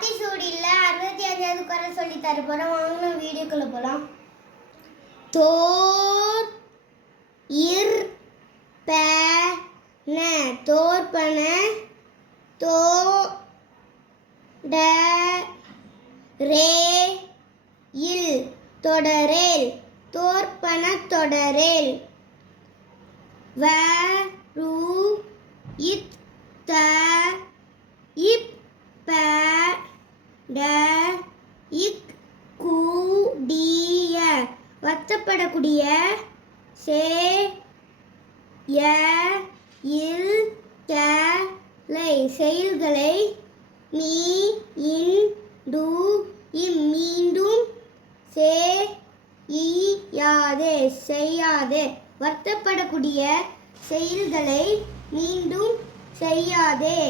ஆத்திசூடியில் 65வது குறள் சொல்லி தர போகிறோம். வாங்க வீடியோக்குள்ளே போகலாம். தோர் இர் பன தோற்பன தோ ட ரே இல் தொடரேல் தோற்பன தொடரேல் வ ரு இத் த இப் ப ட இக் கு டிய வத்தப்படக்கூடிய சே ய இல் க லை செயல்களை மீ இன் டு இம் மீண்டும் சே யாது செய்யாது வருத்தப்படக்கூடிய செயல்களை மீண்டும் செய்யாதே.